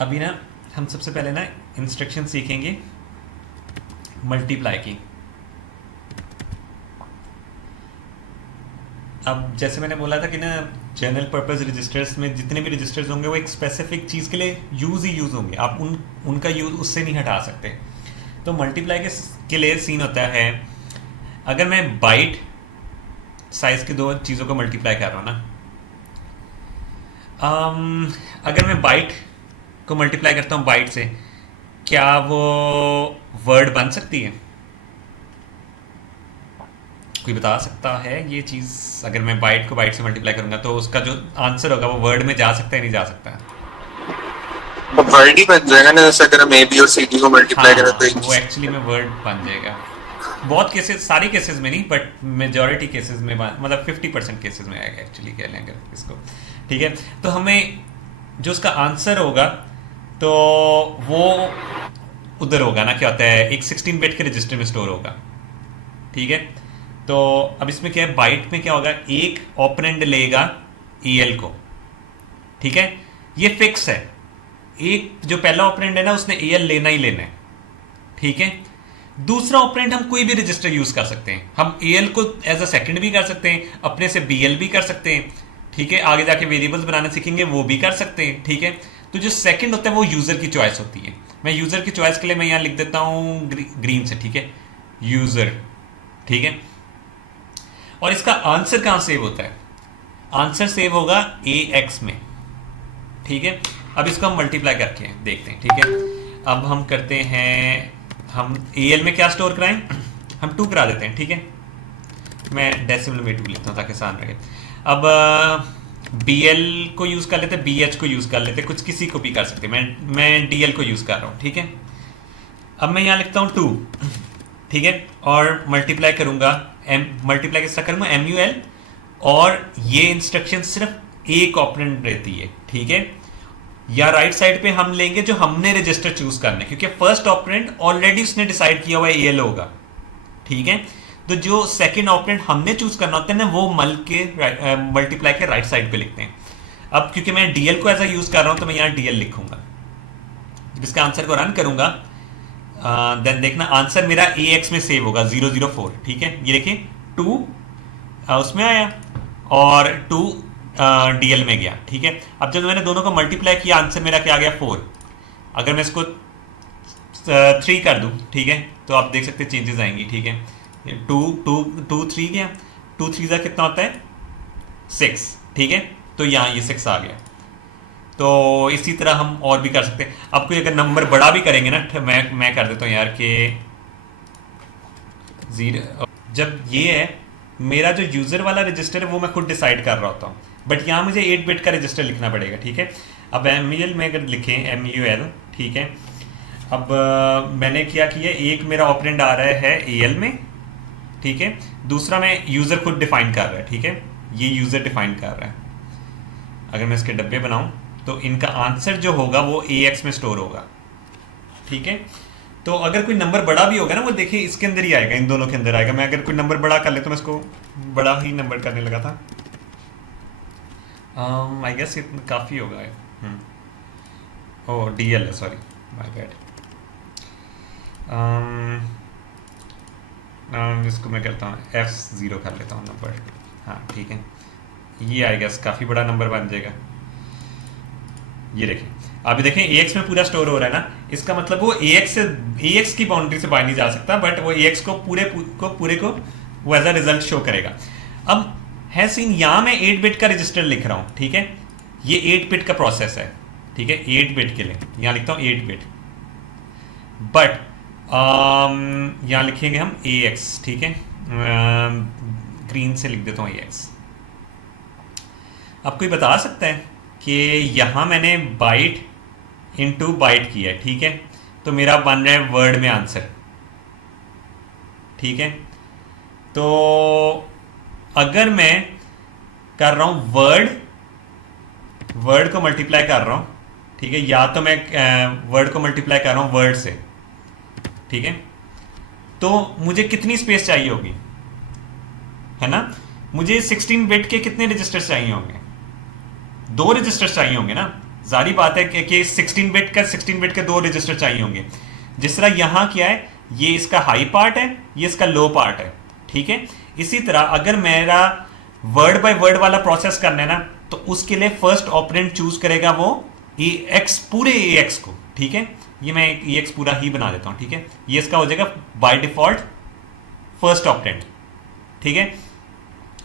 अभी ना हम सबसे पहले ना इंस्ट्रक्शन सीखेंगे मल्टीप्लाई की। अब जैसे मैंने बोला था कि ना जनरल पर्पस रजिस्टर्स में जितने भी रजिस्टर्स होंगे वो एक स्पेसिफिक चीज़ के लिए यूज़ होंगे, आप उनका यूज़ उससे नहीं हटा सकते। तो मल्टीप्लाई के लिए सीन होता है, अगर मैं बाइट साइज़ की दो चीज़ों को मल्टीप्लाई कर रहा हूँ ना, अगर मैं बाइट को मल्टीप्लाई करता हूँ बाइट से, क्या वो वर्ड बन सकती है? कोई बता सकता है ये चीज़? अगर मैं बाइट को बाइट से मल्टीप्लाई करूंगा तो उसका जो आंसर होगा वो वर्ड में जा सकता है नहीं जा सकता? वर्ड ही बन जाएगा ना, जैसे अगर हम ए बी और सी डी को मल्टीप्लाई करें तो हाँ, एक। वो एक्चुअली में वर्ड बन जाएगा। बहुत केसेस, सारे केसेस में नहीं बट मेजॉरिटी केसेस में मतलब 50% केसेस में आएगा एक्चुअली, कह लें अगर इसको। ठीक है, तो हमें जो उसका आंसर होगा तो वो उधर होगा ना, क्या होता है, एक 16 बिट के रजिस्टर में स्टोर होगा। ठीक है, तो अब इसमें क्या है, बाइट में क्या होगा, एक ऑपरेंड लेगा ईएल को। ठीक है, ये फिक्स है, एक जो पहला ऑपरेंड है ना उसने ईएल लेना ही लेना है। ठीक है, दूसरा ऑपरेंड हम कोई भी रजिस्टर यूज कर सकते हैं, हम एएल को एज अ सेकंड भी कर सकते हैं, अपने से बीएल भी कर सकते हैं। ठीक है, आगे जाके वेरिएबल्स बनाना सीखेंगे वो भी कर सकते हैं। ठीक है, तो जो सेकंड होता है वो यूजर की चॉइस होती है। मैं यूजर की चॉइस के लिए मैं यहां लिख देता हूं ग्रीन से। ठीक है, यूजर। ठीक है, और इसका आंसर कहां सेव होता है? आंसर सेव होगा ए एक्स में। ठीक है, अब इसको हम मल्टीप्लाई करके देखते हैं। ठीक है, अब हम करते हैं, हम एल में क्या स्टोर कराएं, हम 2 करा देते हैं। ठीक है, मैं डेसिमल में 2 लिखता हूँ ताकि आसान रहे। अब बी एल को यूज़ कर लेते, बी एच को यूज़ कर लेते, कुछ किसी को भी कर सकते, मैं डी एल को यूज़ कर रहा हूँ। ठीक है, अब मैं यहाँ लिखता हूँ 2। ठीक है, और मल्टीप्लाई करूँगा, मल्टीप्लाई किस तरह करूँगा, एम यू एल, और ये इंस्ट्रक्शन सिर्फ एक ऑपरेंड रहती है। ठीक है, या राइट साइड पे हम लेंगे जो हमने रजिस्टर चूज करना है, क्योंकि फर्स्ट ऑपरेंड ऑलरेडी उसने डिसाइड किया हुआ एल होगा। ठीक है, तो जो सेकंड ऑपरेंड हमने चूज करना होता है ना वो मल्टीप्लाई के राइट साइड पे लिखते हैं। अब क्योंकि मैं डीएल को ऐसा यूज कर रहा हूं तो मैं यहाँ डीएल लिखूंगा, जब इसका आंसर को रन करूंगा देन देखना आंसर मेरा ए एक्स में सेव होगा 004। ठीक है, ये देखिए 2 उसमें आया और 2 डीएल में गया। ठीक है, अब जब मैंने दोनों को मल्टीप्लाई किया आंसर मेरा क्या आ गया, 4। अगर मैं इसको 3 कर दूं, ठीक है, तो आप देख सकते चेंजेस आएंगी। ठीक है, 2 3 गया, 2 3 का कितना होता है, 6। ठीक है, तो यहाँ ये 6 आ गया। तो इसी तरह हम और भी कर सकते हैं। अब कोई अगर नंबर बड़ा भी करेंगे ना, मैं कर देता हूँ यार कि 0। जब ये है मेरा जो यूज़र वाला रजिस्टर है वो मैं खुद डिसाइड कर रहा होता हूँ, बट यहाँ मुझे 8 बिट का रजिस्टर लिखना पड़ेगा। ठीक है, अब एम यू एल में अगर लिखें MUL, ठीक है, अब मैंने क्या किया, एक मेरा ऑपरेंड आ रहा है एल में। ठीक है, दूसरा मैं यूज़र खुद डिफाइन कर रहा है। ठीक है, ये यूज़र डिफाइन कर रहा है। अगर मैं इसके डब्बे बनाऊँ तो इनका आंसर जो होगा वो AX में स्टोर होगा। ठीक है, तो अगर कोई नंबर बड़ा भी होगा ना वो देखिए इसके अंदर ही आएगा, इन दोनों के अंदर आएगा। मैं अगर कोई नंबर बड़ा कर ले तो मैं इसको बड़ा ही नंबर करने लगा था। आई गेस इतना काफ़ी होगा। ओह DL है, सॉरी माय बैड। इसको मैं करता हूँ F0 कर लेता हूँ नंबर। हाँ ठीक है, ये आई गेस काफ़ी बड़ा नंबर बन जाएगा। ये देखें, अभी देखें AX में पूरा स्टोर हो रहा है ना, इसका मतलब वो AX की बाउंड्री से बाहर नहीं जा सकता, बट वो AX को पूरे को वो एज अ रिजल्ट शो करेगा। अब है सीन, यहाँ मैं 8 बिट का रजिस्टर लिख रहा हूँ। ठीक है, ये 8 बिट का प्रोसेस है। ठीक है, 8 बिट के लिए यहाँ लिखता हूँ 8 बिट, बट यहाँ लिखेंगे हम AX। ठीक है, ग्रीन से लिख देता हूँ AX। अब कोई बता सकता है कि यहाँ मैंने बाइट इनटू बाइट किया है। ठीक है, तो मेरा बन रहा है वर्ड में आंसर। ठीक है, तो अगर मैं कर रहा हूँ वर्ड को मल्टीप्लाई कर रहा हूँ, ठीक है, या तो मैं वर्ड को मल्टीप्लाई कर रहा हूँ वर्ड से, ठीक है, तो मुझे कितनी स्पेस चाहिए होगी, है ना, मुझे 16 बिट के कितने रजिस्टर्स चाहिए होंगे, 2 रजिस्टर्स चाहिए होंगे ना, जारी बात है कि 16 बिट के दो रजिस्टर चाहिए होंगे। जिस तरह यहाँ क्या है, ये इसका हाई पार्ट है, ये इसका लो पार्ट है, ठीक है। इसी तरह अगर मेरा वर्ड बाय वर्ड वाला प्रोसेस करना है ना, तो उसके लिए फर्स्ट ऑपरेंड चूज करेगा वो AX, पूरे AX को, ठीक है। ये मैं AX पूरा ही बना देता हूँ, ठीक है। ये इसका हो जाएगा बाय डिफॉल्ट फर्स्ट ऑपरेंड, ठीक है।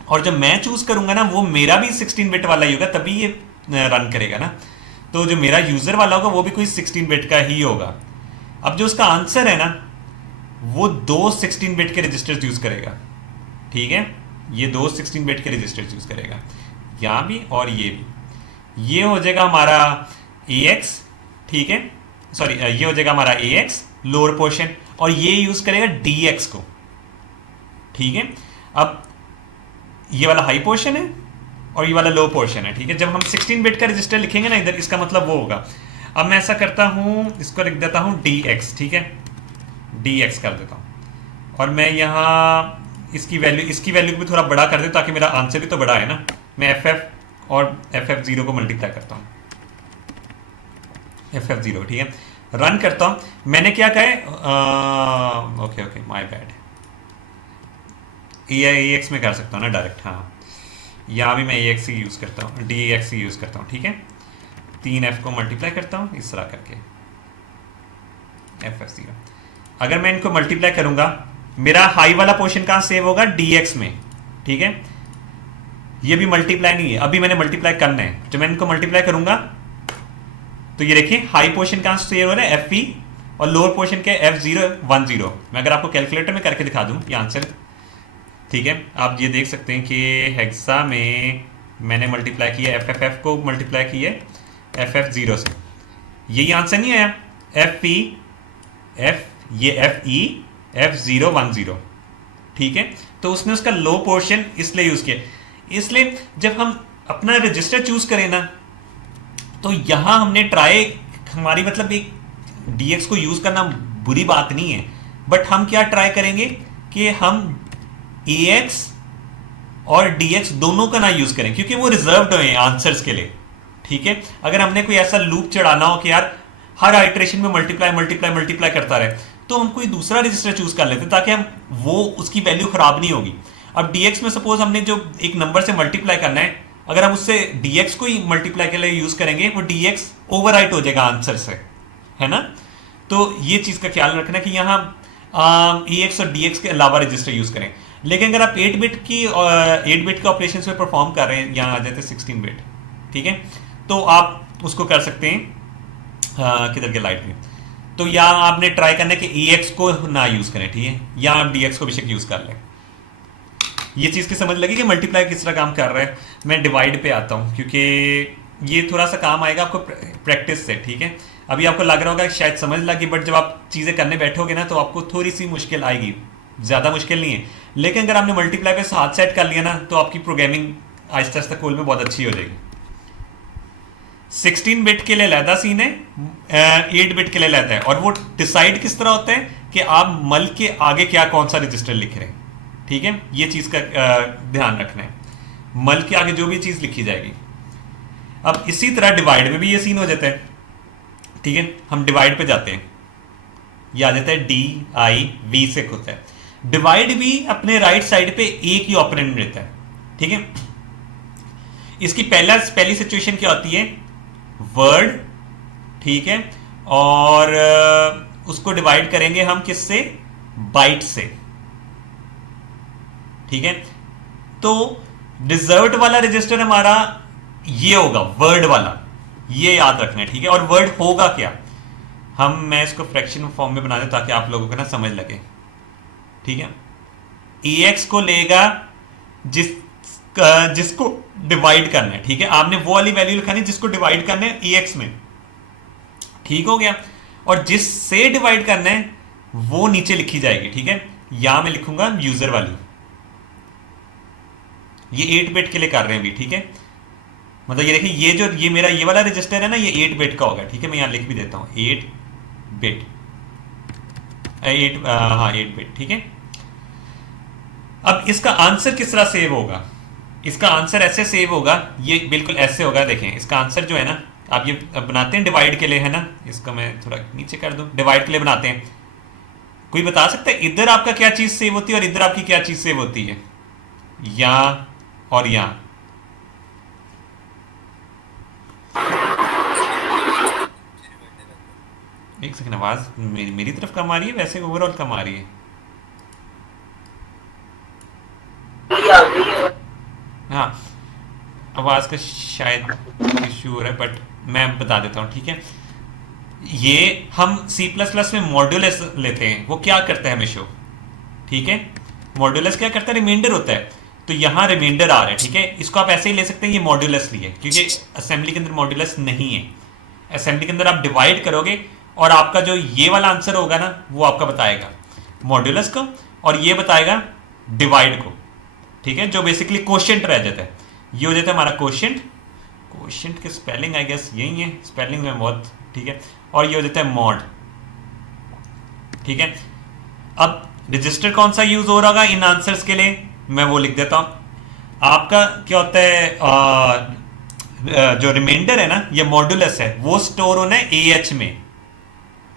और जब मैं चूज करूंगा ना, वो मेरा भी 16 बिट वाला ही होगा, तभी ये रन करेगा ना। तो जो मेरा यूजर वाला होगा वो भी कोई 16 बिट का ही होगा। अब जो उसका आंसर है ना, वो दो 16 बिट के रजिस्टर्स यूज करेगा, ठीक है। ये दो 16 बिट के रजिस्टर्स यूज करेगा, यहाँ भी और ये भी। ये हो जाएगा हमारा AX, ठीक है, सॉरी ये हो जाएगा हमारा AX लोअर पोर्शन, और ये यूज करेगा DX को, ठीक है। अब ये वाला हाई पोर्शन है और ये वाला लो पोर्शन है, ठीक है। जब हम 16 बिट का रजिस्टर लिखेंगे ना इधर, इसका मतलब वो होगा। अब मैं ऐसा करता हूं, इसको लिख देता हूं DX, ठीक है, DX कर देता हूं। और मैं यहाँ इसकी वैल्यू भी थोड़ा बड़ा कर दूं, ताकि मेरा आंसर भी तो बड़ा है ना। मैं FF और FF0 को मल्टीप्लाई करता हूँ, FF0, ठीक है। रन करता हूँ। मैंने क्या कहा है, ओके माय बैड, AX में कर सकता हूँ ना डायरेक्ट, हाँ। यहाँ भी मैं AX ही यूज़ करता हूँ, DX ही यूज़ करता हूँ, ठीक है। 3F को मल्टीप्लाई करता हूँ इस तरह करके, FF0। अगर मैं इनको मल्टीप्लाई करूँगा, मेरा हाई वाला पोर्शन कहाँ सेव होगा, DX में, ठीक है। ये भी मल्टीप्लाई नहीं है, अभी मैंने मल्टीप्लाई करना है। जब मैं इनको मल्टीप्लाई करूँगा तो ये देखिए हाई पोर्शन कहाँ सेव हो रहा है, FE, और लोअर पोर्शन के F010। मैं अगर आपको कैलकुलेटर में करके दिखा दूँ ये आंसर, ठीक है, आप ये देख सकते हैं कि हेक्सा में मैंने मल्टीप्लाई किया, FFF को मल्टीप्लाई किया FF0 से, यही आंसर नहीं आया। FE ये FE F010, ठीक है। तो उसने उसका लो पोर्शन इसलिए यूज किया। इसलिए जब हम अपना रजिस्टर चूज करें ना, तो यहां हमने ट्राई, हमारी मतलब एक DX को यूज करना बुरी बात नहीं है, बट हम क्या ट्राई करेंगे कि हम AX और DX दोनों का ना यूज करें, क्योंकि वो रिजर्व्ड है आंसर्स के लिए, ठीक है। अगर हमने कोई ऐसा लूप चढ़ाना हो कि यार हर आइट्रेशन में मल्टीप्लाई करता रहे, तो हम कोई दूसरा रजिस्टर चूज कर लेते, ताकि हम वो उसकी वैल्यू खराब नहीं होगी। अब DX में सपोज हमने जो एक नंबर से मल्टीप्लाई करना है, अगर हम उससे DX को ही मल्टीप्लाई के लिए यूज करेंगे, वो DX ओवरराइट हो जाएगा आंसर से, है ना। तो ये चीज का ख्याल रखना कि यहाँ AX और DX के अलावा रजिस्टर यूज करें। लेकिन अगर आप 8 बिट के ऑपरेशन में परफॉर्म कर रहे हैं, यहाँ आ जाते हैं 16 बिट, ठीक है, तो आप उसको कर सकते हैं किधर के लाइट में। तो यहाँ आपने ट्राई करना है कि AX को ना यूज करें, ठीक है, या आप DX को बेशक यूज कर लें। ये चीज़ की समझ लगी कि मल्टीप्लाई किस तरह काम कर रहा है। मैं डिवाइड पे आता हूँ, क्योंकि ये थोड़ा सा काम आएगा आपको प्रैक्टिस से, ठीक है। अभी आपको लग रहा होगा शायद समझ लगी, बट जब आप चीज़ें करने बैठोगे ना, तो आपको थोड़ी सी मुश्किल आएगी, ज़्यादा मुश्किल नहीं है। लेकिन अगर आपने मल्टीप्लाई पे हाथ सेट कर लिया ना, तो आपकी प्रोग्रामिंग आहिस्ता आहिस्ता कोल में बहुत अच्छी हो जाएगी। 16 बिट के लिए लहदा सीन है, 8 बिट के लिए लहदा है, और वो डिसाइड किस तरह होता है कि आप मल के आगे क्या कौन सा रजिस्टर लिख रहे हैं, ठीक है। ये चीज़ का ध्यान रखना है, मल के आगे जो भी चीज़ लिखी जाएगी। अब इसी तरह डिवाइड में भी ये सीन हो जाता है, ठीक है। हम डिवाइड पे जाते हैं, ये आ जाता है DIV से होता है। डिवाइड भी अपने राइट साइड पे एक ही ऑपरेंड रहता है, ठीक है। इसकी पहली सिचुएशन क्या होती है, वर्ड, ठीक है, और उसको डिवाइड करेंगे हम किससे, बाइट से, ठीक है। तो रिजर्व्ड वाला रजिस्टर हमारा ये होगा, वर्ड वाला, ये याद रखना है, ठीक है। और वर्ड होगा क्या, मैं इसको फ्रैक्शन फॉर्म में बना दूं ताकि आप लोगों को ना समझ लगे, ठीक है। AX को लेगा जिसको डिवाइड करना है, ठीक है। आपने वो वाली वैल्यू लिखानी जिसको डिवाइड करना है AX में, ठीक हो गया। और जिससे डिवाइड करना है वो नीचे लिखी जाएगी, ठीक है। यहां मैं लिखूंगा यूजर वाली, ये 8 बिट के लिए कर रहे हैं भी, ठीक है। मतलब ये देखिए, ये मेरा ये वाला रजिस्टर है ना, ये 8 बिट का होगा, ठीक है। मैं यहां लिख भी देता हूं 8 बिट, 8 बिट, ठीक है। अब इसका आंसर किस तरह सेव होगा, इसका आंसर ऐसे सेव होगा, ये बिल्कुल ऐसे होगा। देखें इसका आंसर जो है ना, आप ये बनाते हैं डिवाइड के लिए, है ना, इसको मैं थोड़ा नीचे कर दूं, डिवाइड के लिए बनाते हैं। कोई बता सकता है इधर आपका क्या चीज सेव होती है और इधर आपकी क्या चीज सेव होती है, यहां और यहां? एक सेकंड, आवाज मेरी तरफ कम आ रही है, वैसे ओवरऑल कम आ रही है। हाँ, आवाज का शायद इश्यू हो रहा है, बट मैं बता देता हूँ, ठीक है। ये हम सी प्लस प्लस में मॉड्यूलस लेते हैं, वो क्या करता है हमें शो, ठीक है। मॉड्यूलस क्या करता है, रिमाइंडर होता है, तो यहाँ रिमाइंडर आ रहा है, ठीक है। इसको आप ऐसे ही ले सकते हैं, ये मॉड्यूलस लिए, क्योंकि असेंबली के अंदर मॉड्यूलस नहीं है। असेंबली के अंदर आप डिवाइड करोगे और आपका जो ये वाला आंसर होगा ना, वो आपका बताएगा मॉड्यूलस को, और ये बताएगा डिवाइड को, ठीक है, जो बेसिकली क्वोशिएंट रह जाता है। ये हो जाता है हमारा क्वोशिएंट। क्वोशिएंट की स्पेलिंग आई गेस यही है, स्पेलिंग में बहुत, ठीक है। और ये हो जाता है मॉड, ठीक है। अब रजिस्टर कौन सा यूज हो रहा होगा इन आंसर्स के लिए, मैं वो लिख देता हूं। आपका क्या होता है, जो रिमाइंडर है ना, ये मॉड्यूलस है, वो स्टोर होना है AH में,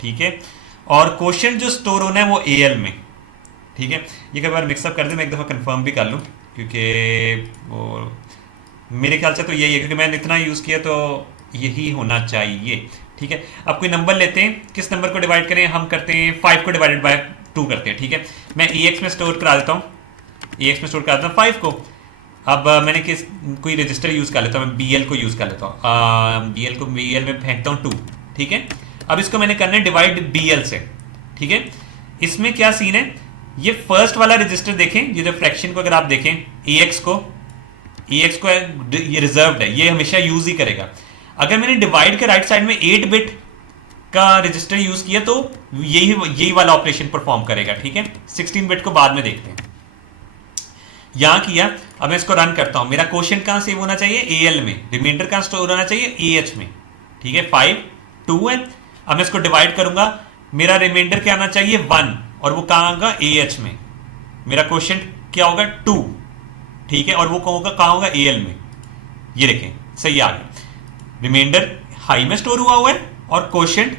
ठीक है। और क्वोशिएंट जो स्टोर होना है वो AL में, ठीक है। ये कई बार मिक्सअप कर दे, मैं एक दफ़ा कंफर्म भी कर लूँ, क्योंकि वो मेरे ख्याल से तो यही है, क्योंकि मैंने इतना यूज़ किया तो यही होना चाहिए, ठीक है। अब कोई नंबर लेते हैं, किस नंबर को डिवाइड करें, हम करते हैं 5 को डिवाइडेड बाय 2 करते हैं, ठीक है। मैं EX में स्टोर करा देता हूँ, EX में स्टोर करा देता हूँ 5 को। अब मैंने कोई रजिस्टर यूज़ कर लेता हूँ, मैं BL को यूज़ कर लेता हूँ, BL में फेंकता हूँ 2, ठीक है। अब इसको मैंने करना है डिवाइड BL से, ठीक है। इसमें क्या सीन है, ये फर्स्ट वाला रजिस्टर देखें, ये जो फ्रैक्शन को अगर आप देखें, EX को ये रिजर्व्ड है, ये हमेशा यूज ही करेगा। अगर मैंने डिवाइड के राइट साइड में 8 बिट का रजिस्टर यूज किया तो यही वाला ऑपरेशन परफॉर्म करेगा, ठीक है। 16 बिट को बाद में देखते हैं। यहां किया, अब मैं इसको रन करता हूं। मेरा क्वोशिएंट कहां सेव होना चाहिए, AL में। रिमाइंडर कहां स्टोर होना चाहिए, AH में, ठीक है। 5 2 है। अब मैं इसको डिवाइड करूंगा, मेरा रिमाइंडर क्या आना चाहिए, 1, और वो कहां होगा, AH में। मेरा क्वोशिएंट क्या होगा, 2, ठीक है। और वो कहां होगा, AL में। ये देखें, सही आ गया। रिमाइंडर हाई में स्टोर हुआ है और क्वोशिएंट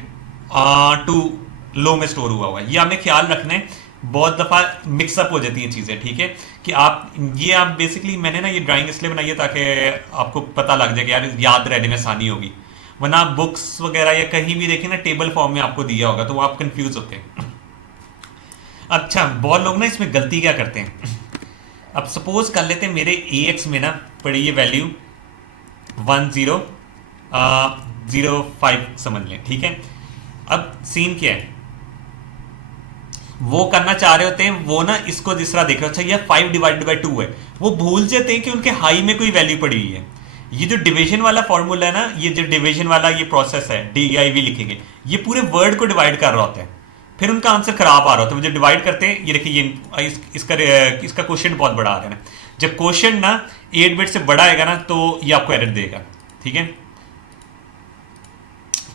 2 लो में स्टोर हुआ है। ये हमें ख्याल रखना है, बहुत दफ़ा मिक्सअप हो जाती हैं चीज़ें, ठीक है। कि आप बेसिकली, मैंने ना ये ड्राइंग इसलिए बनाई है ताकि आपको पता लग जाए कि यार याद रहने में आसानी होगी, वरना आप बुक्स वगैरह या कहीं भी देखें ना, टेबल फॉर्म में आपको दिया होगा तो वो आप कंफ्यूज होते हैं। अच्छा, बहुत लोग ना इसमें गलती क्या करते हैं, अब सपोज कर लेते हैं मेरे AX में ना पड़ी ये वैल्यू 1005 समझ लें, ठीक है। अब सीन क्या है, वो करना चाह रहे होते हैं, वो ना इसको जिस तरह देख रहे हो, अच्छा ये 5 डिवाइडेड बाई 2 है, वो भूल जाते हैं कि उनके हाई में कोई वैल्यू पड़ी हुई है। ये जो डिवीजन वाला फॉर्मूला है ना, ये जो डिवीजन वाला ये प्रोसेस है, DIV लिखेंगे, ये पूरे वर्ड को डिवाइड कर रहा होता है, फिर उनका आंसर खराब आ रहा होता है। वो जब डिवाइड करते हैं, ये देखिए, ये इसका क्वेश्चन बहुत बड़ा आ रहा है ना, जब क्वेश्चन ना 8 बिट से बड़ा आएगा ना तो ये आपको एरर देगा, ठीक है।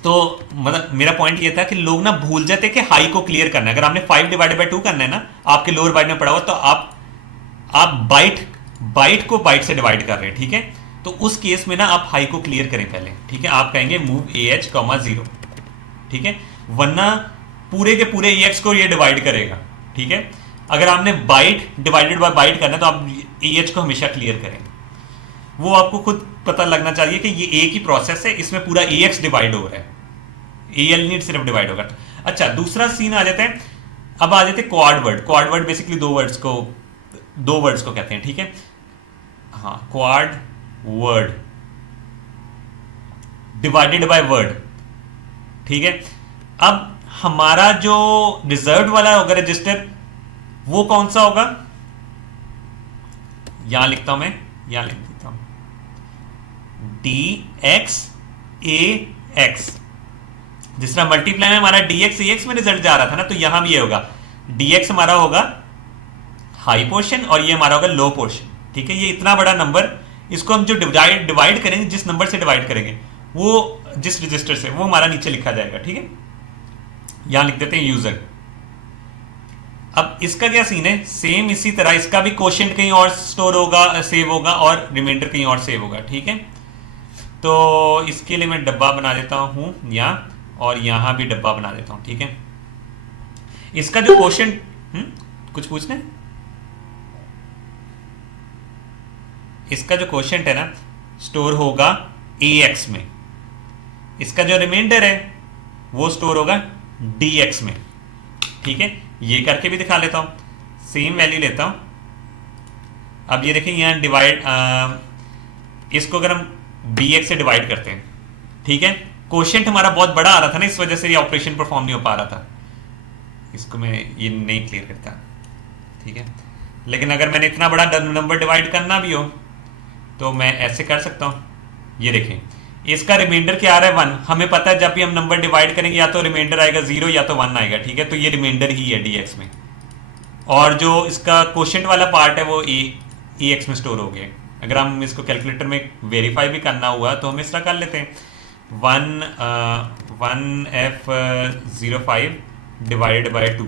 तो मतलब मेरा पॉइंट ये था कि लोग ना भूल जाते कि हाई को क्लियर करना है। अगर आपने 5 डिवाइडेड बाई 2 करना है ना, आपके लोअर बाइट में पड़ा हुआ, तो आप बाइट को बाइट से डिवाइड कर रहे हैं, ठीक है। तो उस केस में ना आप हाई को क्लियर करें पहले, ठीक है। आप कहेंगे मूव AH, 0, ठीक है, वरना पूरे के पूरे EX को ये डिवाइड करेगा, ठीक है। अगर आपने बाइट डिवाइडेड बाय बाइट करना है तो आप AH को हमेशा क्लियर करें। वो आपको खुद पता लगना चाहिए कि ये एक ही प्रोसेस है, इसमें पूरा AX डिवाइड हो रहा है, AL नहीं सिर्फ डिवाइड होगा। अच्छा, दूसरा सीन आ जाता है, अब आ जाते हैं quad word. Quad word basically दो वर्ड्स को कहते हैं, ठीक है। हाँ, quad word divided by word, ठीक है। अब हमारा जो रिजर्व वाला होगा रजिस्टर, वो कौन सा होगा, यहां लिखता हूं मैं, यहां लिख देता हूं DXAX। जिस तरह मल्टीप्लाई में हमारा DXAX में रिजल्ट जा रहा था ना, तो यहां भी ये होगा, DX हमारा होगा हाई पोर्शन और ये हमारा होगा लो पोर्शन, ठीक है। ये इतना बड़ा नंबर, इसको हम जो डिवाइड करेंगे, जिस नंबर से डिवाइड करेंगे, वो जिस रजिस्टर से, वो हमारा नीचे लिखा जाएगा, ठीक है। यहां लिख देते हैं यूजर। अब इसका क्या सीन है, सेम इसी तरह इसका भी क्वोशिएंट कहीं और स्टोर होगा, सेव होगा, और रिमाइंडर कहीं और सेव होगा, ठीक है। तो इसके लिए मैं डब्बा बना देता हूँ यहाँ, और यहाँ भी डब्बा बना देता हूँ, ठीक है। इसका जो क्वेश्चन, कुछ पूछना है? इसका जो क्वेश्चन है ना, स्टोर होगा AX में, इसका जो रिमाइंडर है वो स्टोर होगा DX में, ठीक है। ये करके भी दिखा लेता हूँ, सेम वैल्यू लेता हूँ। अब ये देखें यहाँ डिवाइड, इसको अगर हम DX से डिवाइड करते हैं, ठीक है। क्वोशिएंट हमारा बहुत बड़ा आ रहा था ना, इस वजह से ये ऑपरेशन परफॉर्म नहीं हो पा रहा था। इसको मैं ये नहीं क्लियर करता, ठीक है। लेकिन अगर मैंने इतना बड़ा नंबर डिवाइड करना भी हो तो मैं ऐसे कर सकता हूँ। ये देखें, इसका रिमाइंडर क्या आ रहा है 1। हमें पता है जब भी हम नंबर डिवाइड करेंगे या तो रिमाइंडर आएगा 0 या तो 1 आएगा, ठीक है। तो ये रिमाइंडर ही है DX में, और जो इसका क्वोशिएंट वाला पार्ट है वो EX में स्टोर हो गया। अगर हम इसको कैलकुलेटर में वेरीफाई भी करना हुआ तो हम इस तरह कर लेते हैं, 1F05 डिवाइडेड बाय 2,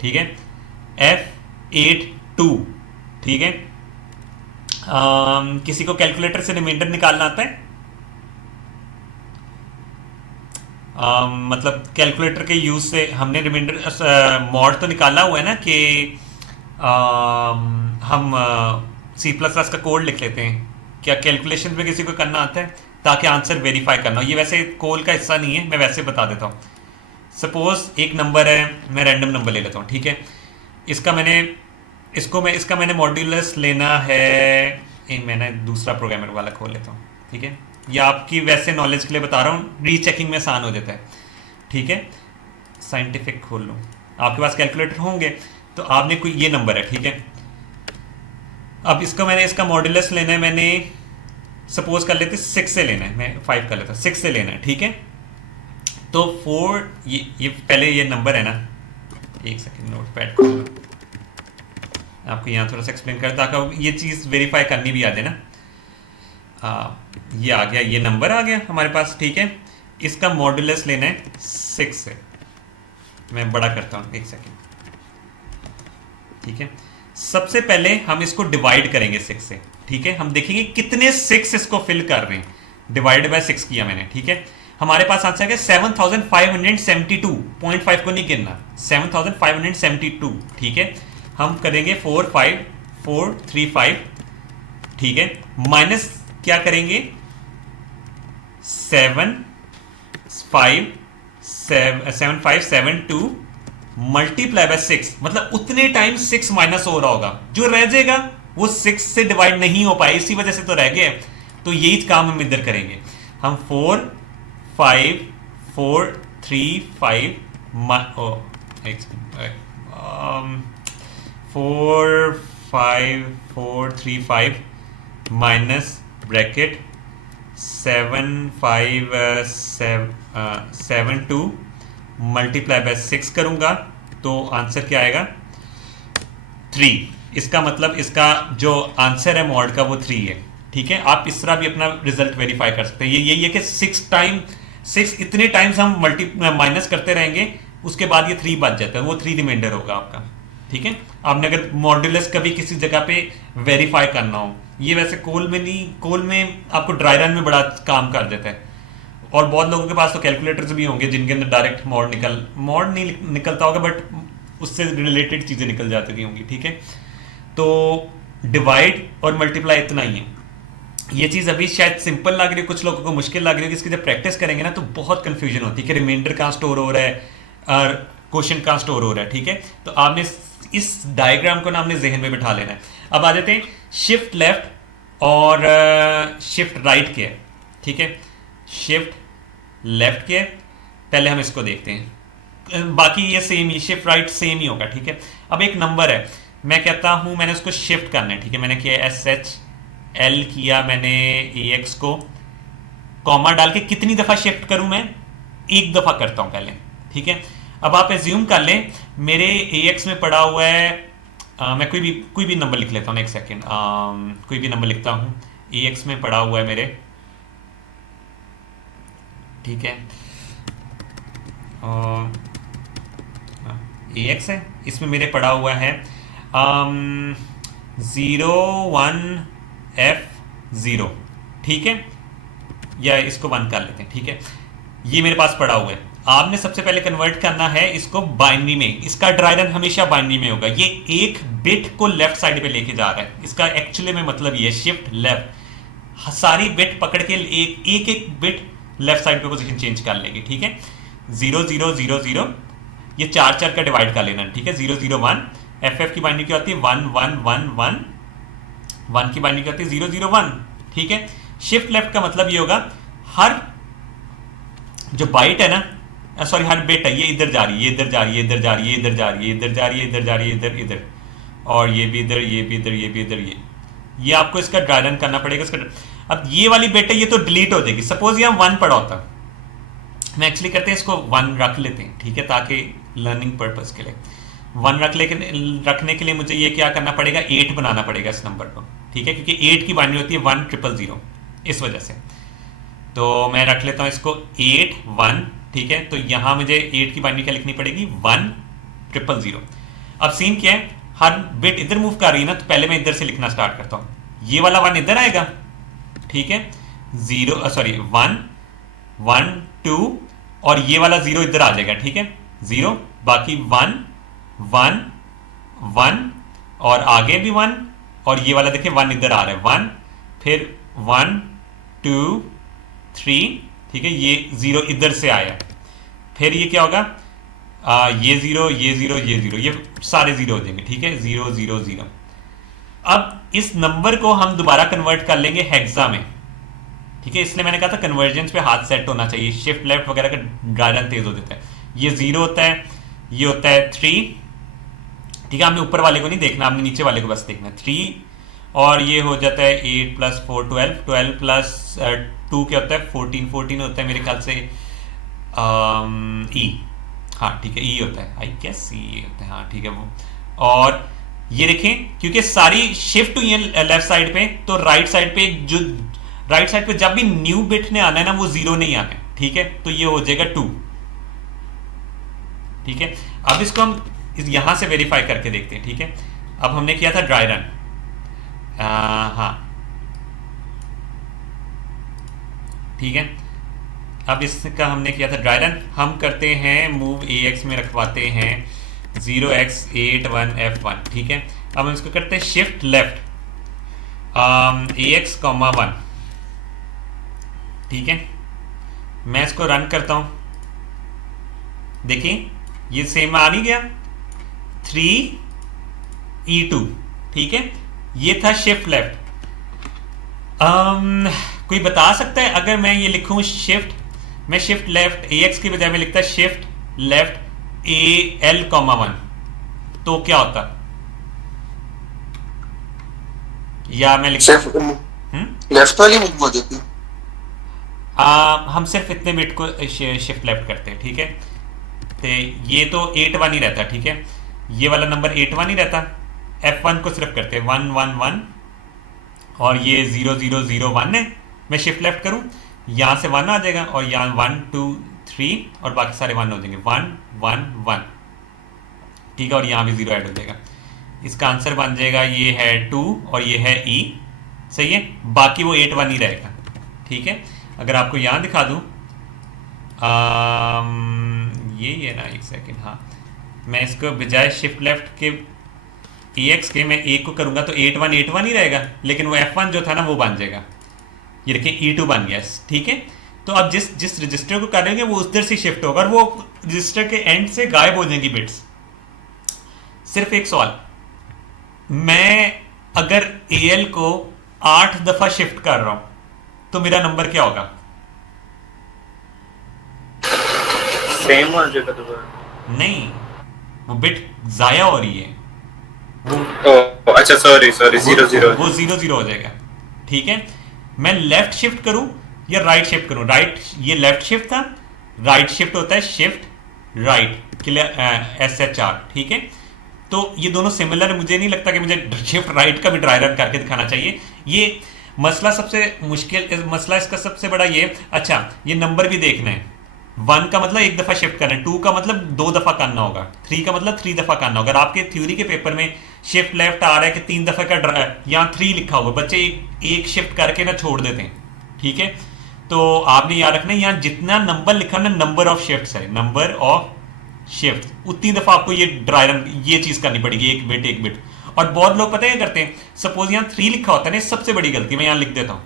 ठीक है, F82, ठीक है। किसी को कैलकुलेटर से रिमाइंडर निकालना आता है? मतलब कैलकुलेटर के यूज से हमने रिमाइंडर मॉड तो निकाला हुआ है ना कि हम C++ का कोड लिख लेते हैं। क्या कैलकुलेशन में किसी को करना आता है ताकि आंसर वेरीफाई करना हो? ये वैसे कोड का हिस्सा नहीं है, मैं वैसे बता देता हूँ। सपोज एक नंबर है, मैं रैंडम नंबर ले लेता हूँ, ठीक है। इसका मैंने मॉड्यूलस लेना है, मैंने दूसरा प्रोग्रामर वाला खोल लेता हूँ, ठीक है। ये आपकी वैसे नॉलेज के लिए बता रहा हूँ, रीचेकिंग में आसान हो जाता है, ठीक है। साइंटिफिक खोल लो, आपके पास कैलकुलेटर होंगे तो आपने कोई ये नंबर है, ठीक है। अब इसका मॉड्यूलस लेना है, मैंने सपोज कर लेते 6 से लेना है, मैं 5 कर लेता हूँ, 6 से लेना है, ठीक है। तो 4, ये पहले ये नंबर है ना, एक सेकंड नोट पैड खोलो, आपको यहाँ थोड़ा सा एक्सप्लेन कर ताकि ये चीज़ वेरीफाई करनी भी आ जाए ना। ये आ गया, ये नंबर आ गया हमारे पास, ठीक है। इसका मॉड्यूलस लेना है 6 से, मैं बड़ा करता हूँ, एक सेकंड, ठीक है। सबसे पहले हम इसको डिवाइड करेंगे 6 से, ठीक है। हम देखेंगे कितने 6 इसको फिल कर रहे हैं। डिवाइड बाय 6 किया मैंने, ठीक है। हमारे पास आंसर है 7572.5 को नहीं गिनना, 7572, ठीक है। हम करेंगे 45435, ठीक है, माइनस क्या करेंगे 7572 मल्टीप्लाई बाय 6, मतलब उतने टाइम 6 माइनस हो रहा होगा, जो रह जाएगा वो 6 से डिवाइड नहीं हो पाए, इसी वजह से तो रह गया। तो यही काम हम इधर करेंगे, हम 45435 45435 माइनस ब्रैकेट 7572 मल्टीप्लाई बाय 6 करूंगा तो आंसर क्या आएगा 3। इसका मतलब इसका जो आंसर है मॉड का वो 3 है, ठीक है। आप इस तरह भी अपना रिजल्ट वेरीफाई कर सकते हैं। ये यही है कि 6 इतने टाइम्स हम माइनस करते रहेंगे, उसके बाद ये 3 बच जाता है, वो 3 रिमाइंडर होगा आपका, ठीक है। आपने अगर मॉड्यूलस कभी किसी जगह पे वेरीफाई करना हो, ये वैसे कोल में नहीं, कोल में आपको ड्राई रन में बड़ा काम कर देता है, और बहुत लोगों के पास तो कैलकुलेटर्स भी होंगे जिनके अंदर डायरेक्ट मॉड नहीं निकलता होगा, बट उससे रिलेटेड चीज़ें निकल जाती होंगी, ठीक है। तो डिवाइड और मल्टीप्लाई इतना ही है। ये चीज़ अभी शायद सिंपल लग रही है, कुछ लोगों को मुश्किल लग रही है, इसकी जब प्रैक्टिस करेंगे ना तो बहुत कंफ्यूजन होती है कि रिमाइंडर कहाँ स्टोर हो रहा है और क्वेश्चन कहाँ स्टोर हो रहा है, ठीक है। तो आपने इस डायग्राम को ना आपने जहन में बिठा लेना है। अब आ जाते हैं शिफ्ट लेफ्ट और शिफ्ट राइट के, ठीक है। शिफ्ट लेफ्ट के पहले हम इसको देखते हैं, बाकी ये सेम ही, शिफ्ट राइट सेम ही होगा, ठीक है। अब एक नंबर है, मैं कहता हूं मैंने उसको शिफ्ट करना है, ठीक है। मैंने किया SHL किया, मैंने AX को कॉमा डाल के कितनी दफ़ा शिफ्ट करूं मैं? एक दफ़ा करता हूं पहले, ठीक है। अब आप एज्यूम कर लें मेरे AX में पड़ा हुआ है, मैं कोई भी नंबर लिख लेता हूँ, एक सेकेंड, कोई भी नंबर लिखता हूँ। AX में पड़ा हुआ है मेरे, ठीक है, AX है, इसमें मेरे पड़ा हुआ है 01F0, ठीक है। या इसको 1 कर लेते हैं, ठीक है। ये मेरे पास पड़ा हुआ है, आपने सबसे पहले कन्वर्ट करना है इसको बाइनरी में। इसका ड्राई रन हमेशा बाइनरी में होगा। ये एक बिट को लेफ्ट साइड पे लेके जा रहा है, इसका एक्चुअली में मतलब ये शिफ्ट लेफ्ट, सारी बिट पकड़ के एक एक बिट लेफ्ट साइड पे पोजीशन चेंज कर लेगी, ठीक है। 0 0 0 0 ये 4 4 का डिवाइड कर लेना, ठीक है। 0 0 1 FF की बाइनरी क्या होती है 1 1 1 1, 1 की बाइनरी क्या होती है 0 0 1, ठीक है। शिफ्ट लेफ्ट का मतलब ये होगा हर जो बाइट है ना, सॉरी हर बिट है, ये इधर जा रही है, ये इधर जा रही है, इधर जा रही है, इधर जा रही है, इधर जा रही है, इधर जा रही है, इधर इधर, और ये भी इधर, ये भी इधर, ये भी इधर, ये आपको इसका ड्राई रन करना पड़ेगा इसका। अब ये वाली बिट है, ये तो डिलीट हो जाएगी। सपोज यहाँ 1 पड़ा होता, मैं एक्चुअली करते हैं इसको 1 रख लेते हैं, ठीक है, ताकि लर्निंग पर्पज के लिए 1 रखने के लिए मुझे ये क्या करना पड़ेगा 8 बनाना पड़ेगा इस नंबर को, ठीक है, क्योंकि 8 की बाइनरी होती है 1 0 0 इस वजह से। तो मैं रख लेता हूँ इसको 8 1, ठीक है। तो यहाँ मुझे 8 की बाइनरी क्या लिखनी पड़ेगी 1 0 0। अब सीन क्या है, हर बिट इधर मूव कर रही है ना, तो पहले मैं इधर से लिखना स्टार्ट करता हूँ। ये वाला 1 इधर आएगा, ठीक है, 0 सॉरी 1 1 2, और ये वाला 0 इधर आ जाएगा, ठीक है, 0, बाकी 1 1 1, और आगे भी 1, और ये वाला देखिए 1 इधर आ रहा है 1, फिर 1 2 3, ठीक है, ये 0 इधर से आया, फिर ये क्या होगा ये 0 ये 0 ये 0, ये सारे 0 हो जाएंगे, ठीक है, 0 0 0। अब इस नंबर को हम दोबारा कन्वर्ट कर लेंगे हेक्सा में, ठीक है, इसलिए मैंने कहा था कन्वर्जेंस पे हाथ सेट होना चाहिए, शिफ्ट लेफ्ट वगैरह का ड्राई रन तेज हो जाता है। ये 0 होता है, ये होता है 3, ठीक है, आपने ऊपर वाले को नहीं देखना, आपने नीचे वाले को बस देखना है 3, और ये हो जाता है 8 + 4 12, 12 + 2 क्या होता है 14, 14 होता है मेरे ख्याल से ई, हाँ ठीक है, ई होता है, आई गेस ई होता है, हाँ ठीक है वो। और ये देखें क्योंकि सारी शिफ्ट हुई है लेफ्ट साइड पे, तो राइट साइड पे जो राइट साइड पे जब भी न्यू बिट ने आना है ना वो 0 नहीं आना है, ठीक है, तो ये हो जाएगा 2, ठीक है। अब इसको हम यहां से वेरीफाई करके देखते हैं, ठीक है। अब हमने किया था ड्राई रन, हाँ ठीक है, अब इसका हमने किया था ड्राई रन। हम करते हैं मूव AX में रखवाते हैं 0x81F1, ठीक है। अब हम इसको करते हैं शिफ्ट लेफ्ट AX, 1, ठीक है। मैं इसको रन करता हूं, देखिए ये सेम आ नहीं गया 3E2, ठीक है, ये था शिफ्ट लेफ्ट। कोई बता सकता है अगर मैं ये लिखूं शिफ्ट, मैं शिफ्ट लेफ्ट AX की बजाय में लिखता शिफ्ट लेफ्ट AL, 1, तो क्या होता, या मैं लिखता लेफ्ट वाली मूव हो जाती, हम सिर्फ इतने बिट को शिफ्ट लेफ्ट करते हैं, ठीक है। तो ये तो 8 1 ही रहता, ठीक है, ये वाला नंबर 8 1 ही रहता। F1 को सिर्फ करते हैं 1 1 1, और ये 0 0 0 1 है, मैं शिफ्ट लेफ्ट करूं यहाँ से 1 आ जाएगा, और यहाँ 1 2 3, और बाकी सारे 1 हो जाएंगे 1 1 1, ठीक है, और यहाँ भी 0 ऐड हो जाएगा। इसका आंसर बन जाएगा ये है 2 और ये है E, सही है, बाकी वो 8 1 ही रहेगा, ठीक है। अगर आपको यहाँ दिखा दूँ ये ना, एक सेकेंड, हाँ, मैं इसको बजाय शिफ्ट लेफ्ट के AX के मैं A को करूँगा तो 8 1 ही रहेगा, लेकिन वो F1 जो था ना वो बन जाएगा, ये देखिए E2 बन गया, ठीक है। तो अब जिस रजिस्टर को करेंगे वो उधर से शिफ्ट होगा, और वो रजिस्टर के एंड से गायब हो जाएंगी बिट्स। सिर्फ एक सवाल, मैं अगर AL को 8 दफा शिफ्ट कर रहा हूं तो मेरा नंबर क्या होगा? सेम हो जाएगा दोबारा? नहीं, वो बिट जाया हो रही है, वो अच्छा सॉरी 0 0 वो 0 0 हो जाएगा, ठीक है। मैं लेफ्ट शिफ्ट करूं या राइट शिफ्ट करूं, राइट, ये लेफ्ट शिफ्ट था, राइट शिफ्ट होता है शिफ्ट राइट, क्लियर, SHR, ठीक है। तो ये दोनों सिमिलर है, मुझे नहीं लगता कि मुझे शिफ्ट राइट का भी ड्राई रन करके दिखाना चाहिए। ये मसला सबसे मुश्किल मसला इसका सबसे बड़ा ये, अच्छा ये नंबर भी देखना है, 1 का मतलब 1 दफा शिफ्ट करना है, 2 का मतलब 2 दफा करना होगा, 3 का मतलब 3 दफा करना होगा। अगर आपके थ्योरी के पेपर में शिफ्ट लेफ्ट आ रहा है कि 3 दफा का यहाँ 3 लिखा होगा, बच्चे एक शिफ्ट करके ना छोड़ देते हैं, ठीक है। तो आपने याद रखना है यहाँ जितना नंबर लिखा ना, नंबर ऑफ शिफ्ट्स है, नंबर ऑफ शिफ्ट, उतनी दफा आपको ये ड्राई रन ये चीज करनी पड़ेगी, एक बिट एक बिट। और बहुत लोग पता है क्या करते हैं, सपोज यहाँ 3 लिखा होता है ना, सबसे बड़ी गलती मैं यहाँ लिख देता हूँ,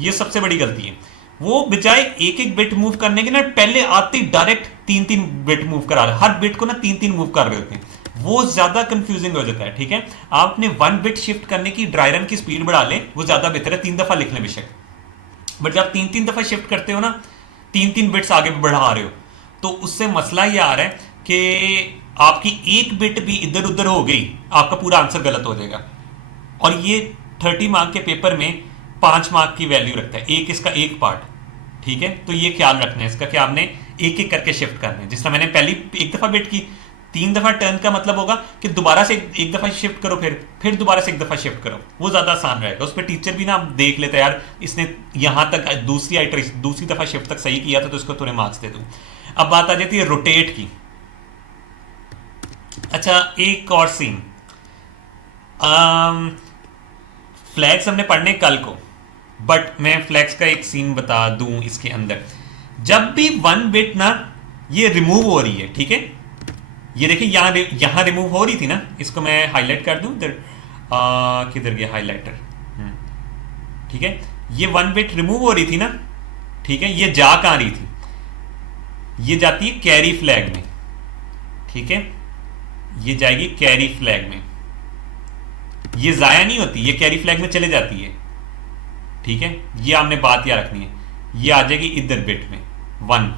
ये सबसे बड़ी गलती है। वो बजाय एक एक बिट मूव करने के ना, पहले आते ही डायरेक्ट 3 3 बिट मूव करा रहे, हर बिट को ना 3 3 मूव कर रहे होते हैं, वो ज्यादा कंफ्यूजिंग हो जाता है। ठीक है, आपने 1 बिट शिफ्ट करने की ड्राई रन की स्पीड बढ़ा ले, वो ज्यादा बेहतर है, 3 दफा लिख लें बेशक, बट जब 3 3 दफा शिफ्ट करते हो ना, 3 3 बिट्स आगे बढ़ा रहे हो, तो उससे मसला ये आ रहा है कि आपकी एक बिट भी इधर उधर हो गई, आपका पूरा आंसर गलत हो जाएगा। और ये 30 मार्क के पेपर में 5 मार्क की वैल्यू रखता है, एक इसका एक पार्ट। ठीक है, तो ये ख्याल रखना है इसका कि आपने एक एक करके शिफ्ट करना है। जिस तरह मैंने पहली एक दफा बिट की, 3 दफा टर्न का मतलब होगा कि दोबारा से एक दफा शिफ्ट करो, फिर दोबारा से एक दफा शिफ्ट करो, वो ज्यादा आसान रहेगा। उस पर टीचर भी ना देख लेते यार, इसने यहां तक दूसरी दफा शिफ्ट तक सही किया था, तो इसको थोड़े मार्क्स दे दूं। अब बात आ जाती है रोटेट की। अच्छा, एक और सीन, फ्लैग्स हमने पढ़ने कल को, बट मैं फ्लैग्स का एक सीन बता दूं इसके अंदर। जब भी 1 बिट ना ये रिमूव हो रही है, ठीक है, ये देखिए यहां रिमूव हो रही थी ना, इसको मैं हाईलाइट कर दूं इधर, किधर गया हाईलाइटर, ठीक है, ये 1 बिट रिमूव हो रही थी ना, ठीक है, ये जा कहां रही थी, ये जाती है कैरी फ्लैग में। ठीक है, ये जाएगी कैरी फ्लैग में, ये जाया नहीं होती, ये कैरी फ्लैग में चले जाती है। ठीक है, ये आपने बात याद रखनी है, ये आ जाएगी इधर बिट में 1।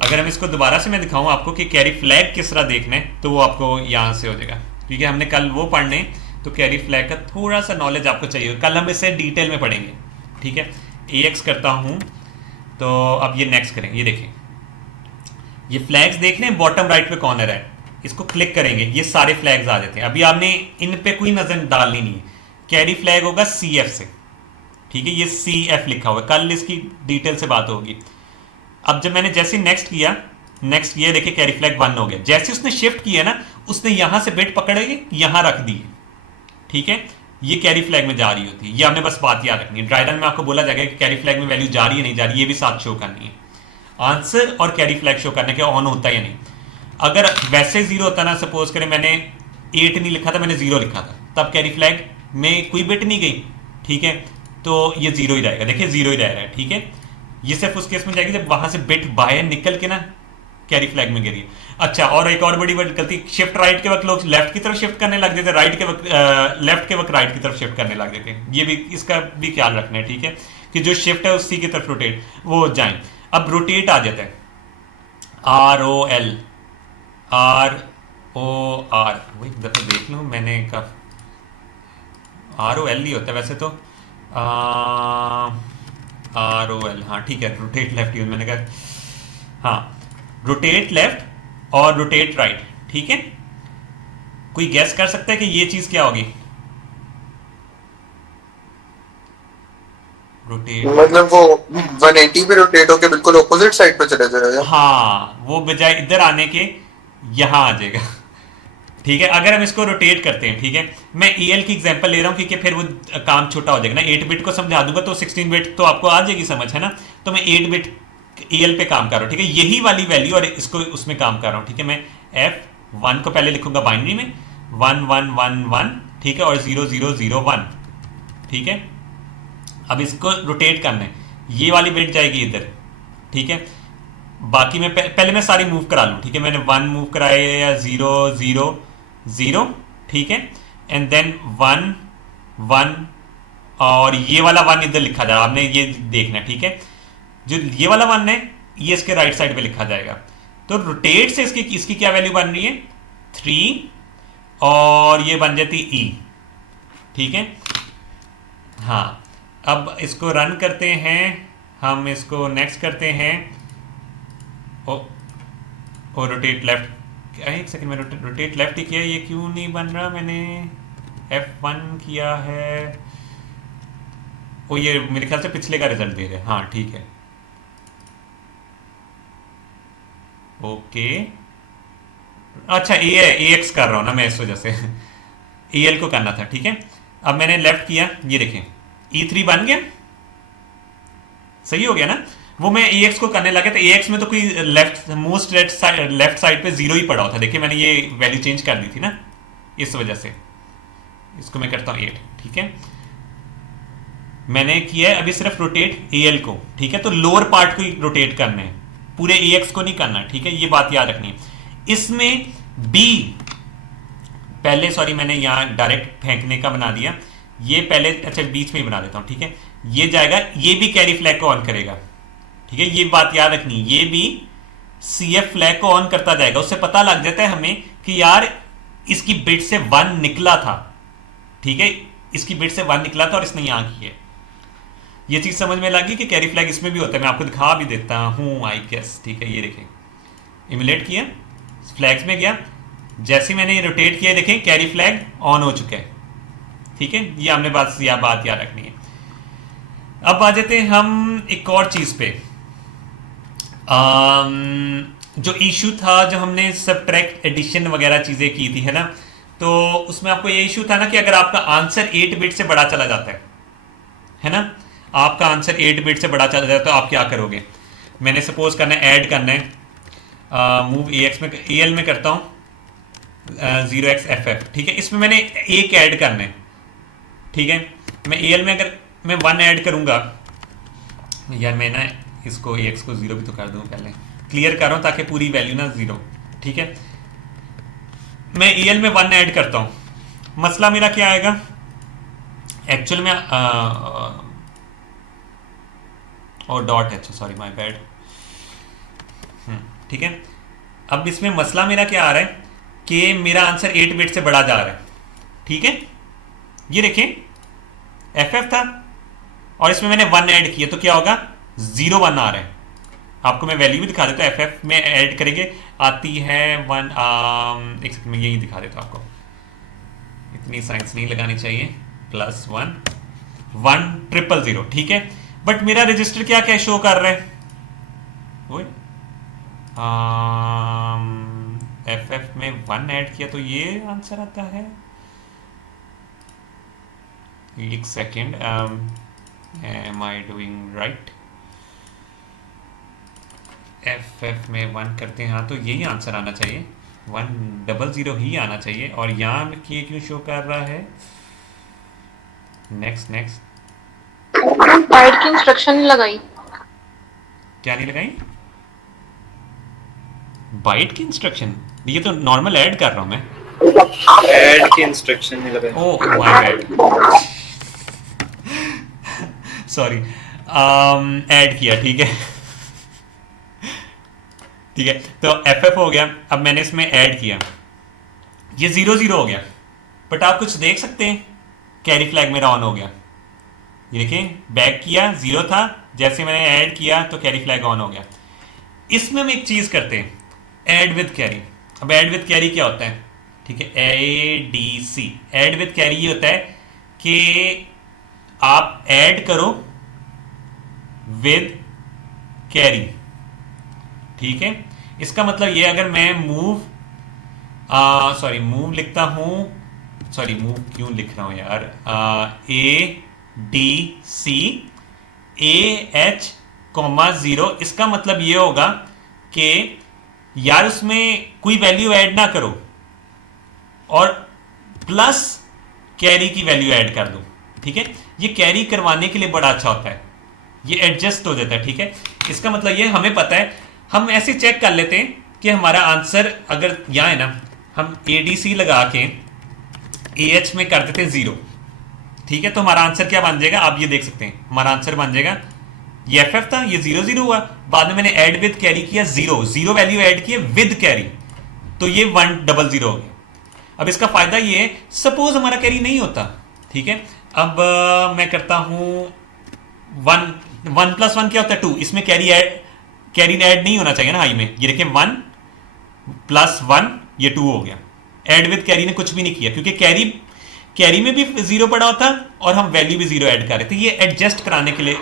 अगर हम इसको दोबारा से मैं दिखाऊं आपको कि कैरी फ्लैग किस तरह देखना है, तो वो आपको यहां से हो जाएगा, क्योंकि हमने कल वो पढ़ने, तो कैरी फ्लैग का थोड़ा सा नॉलेज आपको चाहिए, कल हम इसे डिटेल में पढ़ेंगे। ठीक है, AX करता हूं, तो अब ये नेक्स्ट करेंगे, ये देखिए, ये फ्लैग्स देख रहे हैं, बॉटम राइट पे कॉर्नर है, इसको क्लिक करेंगे, ये सारे फ्लैग्स आ जाते हैं। अभी आपने इन पे कोई नजर डालनी नहीं है, कैरी फ्लैग होगा CF से। ठीक है, ये CF लिखा हुआ है, कल इसकी डिटेल से बात होगी। अब जब मैंने जैसे नेक्स्ट किया, देखिए कैरी फ्लैग 1 हो गया, जैसे उसने शिफ्ट किया ना, उसने यहां से बिट पकड़ के यहां रख दी। ठीक है, ये कैरी फ्लैग में जा रही होती है, ये आपने बस बात याद रखनी है। ड्राई रन में आपको बोला जाएगा कि कैरी फ्लैग में वैल्यू जा रही है नहीं जा रही, ये भी साथ शो करनी है, आंसर और कैरी फ्लैग शो करने के ऑन होता है या नहीं। अगर वैसे 0 होता ना, सपोज करें मैंने 8 नहीं लिखा था, मैंने 0 लिखा था, तब कैरी फ्लैग में कोई बिट नहीं गई। ठीक है, तो ये 0 ही रहेगा, देखिए 0 ही रह रहा है। ठीक है, ये सिर्फ उस केस में जाएगी जब वहां से बिट बाहर निकल के ना कैरी फ्लैग में गिरी। अच्छा, और एक और बड़ी गलती, शिफ्ट राइट के वक्त लोग लेफ्ट की तरफ शिफ्ट करने लग जाते, राइट के वक्त लेफ्ट के वक्त राइट की तरफ शिफ्ट करने लग जाते, ये भी इसका भी ख्याल रखना है। ठीक है, कि जो शिफ्ट है उसी की तरफ रोटेट वो जाए। अब रोटेट आ जाता है, ROL, वो एक दफा देख लूं, मैंने कब ROL ही होता है वैसे तो, ROL, हाँ ठीक है, रोटेट लेफ्ट ही मैंने कहा, हाँ रोटेट लेफ्ट और रोटेट राइट। ठीक है, कोई गैस कर सकता है कि ये चीज क्या होगी? रोटेट मतलब वो 180 पे रोटेट होके बिल्कुल ऑपोजिट साइड पे चले जाएगा। हाँ, वो बजाय इधर आने के यहां आ जाएगा। ठीक है, अगर हम इसको रोटेट करते हैं, ठीक है, मैं EL की एग्जांपल ले रहा हूं क्योंकि फिर वो काम छोटा हो जाएगा ना। 8 बिट को समझा दूंगा तो 16 बिट तो आपको आ जाएगी समझ, है ना। तो मैं 8 बिट EL पे काम कर रहा हूं, ठीक है, यही वाली वैल्यू और इसको उसमें काम कर रहा हूं। ठीक है, मैं F1 को पहले लिखूंगा बाइनरी में 1 1 1 1, ठीक है, और 0 0 0 1। ठीक है, अब इसको रोटेट करना है, ये वाली बिट जाएगी इधर। ठीक है, बाकी मैं पहले मैं सारी मूव करा लूँ। ठीक है, मैंने 1 मूव कराया या 0 0 0, ठीक है, एंड देन 1 1, और ये वाला 1 इधर लिखा जाएगा, आपने ये देखना है। ठीक है, जो ये वाला 1 है ये इसके राइट साइड पे लिखा जाएगा। तो रोटेट से इसकी क्या वैल्यू बन रही है 3, और ये बन जाती E। ठीक है, हाँ, अब इसको रन करते हैं, हम इसको नेक्स्ट करते हैं, और रोटेट लेफ्ट, एक सेकंड में रोटेट लेफ्ट ही किया, ये क्यों नहीं बन रहा? मैंने F1 किया है, ये मेरे ख्याल से पिछले का रिजल्ट दे रहे हैं। हाँ ठीक है, ओके, अच्छा AX कर रहा हूँ ना मैं इस वजह से EL को करना था। ठीक है, अब मैंने लेफ्ट किया, ये देखें E3 बन गया, सही हो गया ना। वो मैं AX को करने लगा तो AX में तो कोई लेफ्ट साइड पे 0 ही पड़ा हुआ था। देखिए मैंने ये वैल्यू चेंज कर दी थी ना, इस वजह से। इसको मैं करता हूँ 8, ठीक है। मैंने किया है अभी सिर्फ रोटेट AL को, ठीक है। तो लोअर पार्ट को ही रोटेट करना है, पूरे AX को नहीं करना, ठीक है। ये बात याद रखनी है। इसमें B पहले, सॉरी मैंने यहाँ डायरेक्ट फेंकने का बना दिया, ये पहले, अच्छा बीच में ही बना देता हूँ, ठीक है। ये जाएगा, ये भी कैरी फ्लैग को ऑन करेगा, ठीक है। ये बात याद रखनी, ये भी CF फ्लैग को ऑन करता जाएगा। उससे पता लग जाता है हमें कि यार इसकी बिट से 1 निकला था, ठीक है। इसकी बिट से 1 निकला था और इसने यहाँ की है। ये चीज समझ में लगी कि कैरी फ्लैग इसमें भी होता है। मैं आपको दिखा भी देता हूँ आई गेस, ठीक है। ये देखें, इमुलेट किया, फ्लैग्स में गया, जैसे मैंने ये रोटेट किया देखें कैरी फ्लैग ऑन हो चुका है, ठीक है। ये हमने बात याद रखनी है। अब आ जाते हैं हम एक और चीज पे, जो इशू था, जो हमने सब्ट्रैक्ट एडिशन वगैरह चीजें की थी, है ना। तो उसमें आपको ये इशू था ना कि अगर आपका आंसर 8 बिट से बड़ा चला जाता है ना, आपका आंसर 8 बिट से बड़ा चला जाता है तो आप क्या करोगे। मैंने सपोज करना है, ऐड करना है, मूव AX में, AL में करता हूँ 0xFF, ठीक है। इसमें मैंने 1 ऐड करना है, ठीक है। मैं AL में अगर मैं 1 ऐड करूंगा, यार मैं ना इसको AX को 0 भी तो कर दूं, पहले क्लियर कर रहा हूं ताकि पूरी वैल्यू ना 0, ठीक है। मैं AL में 1 ऐड करता हूं, मसला मेरा क्या आएगा एक्चुअल में, और डॉट है, सॉरी माय बैड, ठीक है। अब इसमें मसला मेरा क्या आ रहा है कि मेरा आंसर 8 बिट से बड़ा जा रहा है, ठीक है। ये देखें FF था और इसमें मैंने 1 ऐड किया तो क्या होगा, 0 1 आ रहा है। आपको मैं वैल्यू भी दिखा देता हूँ, FF में ऐड करेंगे आती है 1, एक सेकंड में यही दिखा देता हूँ आपको, इतनी साइंस नहीं लगानी चाहिए, +1 1 0 0 0, ठीक है। बट मेरा रजिस्टर क्या क्या शो कर रहा है, वो FF में 1 ऐड किया तो ये आंसर आता है। एक second, am I doing right, FF में 1 करते हैं, हाँ तो यही आंसर आना चाहिए, 1 0 0 ही आना चाहिए। और यहाँ में ये क्यों शो कर रहा है, नेक्स्ट बाइट की इंस्ट्रक्शन नहीं लगाई, क्या नहीं लगाई, बाइट की इंस्ट्रक्शन, ये तो नॉर्मल ऐड कर रहा हूँ मैं, ऐड की इंस्ट्रक्शन नहीं लगाई। Oh my bad, sorry, add किया, ठीक है, ठीक है। तो FF हो गया, अब मैंने इसमें ऐड किया, ये 0 0 हो गया। बट आप कुछ देख सकते हैं, कैरी फ्लैग मेरा ऑन हो गया, ये देखें, बैक किया 0 था, जैसे मैंने ऐड किया तो कैरी फ्लैग ऑन हो गया। इसमें हम एक चीज करते हैं, ऐड विद कैरी। अब ऐड विद कैरी क्या होता है, ठीक है, ADC, ऐड विद कैरी ये होता है कि आप ऐड करो विद कैरी, ठीक है। इसका मतलब ये, अगर मैं मूव मूव लिखता हूं, सॉरी मूव क्यों लिख रहा हूं यार, ADC AH,0, इसका मतलब ये होगा कि यार उसमें कोई वैल्यू ऐड ना करो और प्लस कैरी की वैल्यू ऐड कर दो, ठीक है। ये कैरी करवाने के लिए बड़ा अच्छा होता है, ये एडजस्ट हो जाता है, ठीक है। इसका मतलब ये हमें पता है, हम ऐसे चेक कर लेते हैं कि हमारा आंसर अगर यहाँ है ना, हम ADC लगा के AH में कर देते हैं 0, ठीक है। तो हमारा आंसर क्या बन जाएगा, आप ये देख सकते हैं, हमारा आंसर बन जाएगा, ये FF था, ये 0 0 हुआ, बाद में मैंने ऐड विद कैरी किया, 0 0 वैल्यू ऐड किया विद कैरी, तो ये 1 0 0 हो गया। अब इसका फायदा ये है, सपोज हमारा कैरी नहीं होता, ठीक है। अब मैं करता हूं 1 + 1 क्या होता है, 2, इसमें कैरी ऐड नहीं होना चाहिए ना हाई में, ये देखिए 1 + 1 ये 2 हो गया। ऐड विद कैरी ने कुछ भी नहीं किया, क्योंकि कैरी में भी 0 पड़ा होता और हम वैल्यू भी 0 ऐड कर रहे थे, ये एडजस्ट कराने के लिए,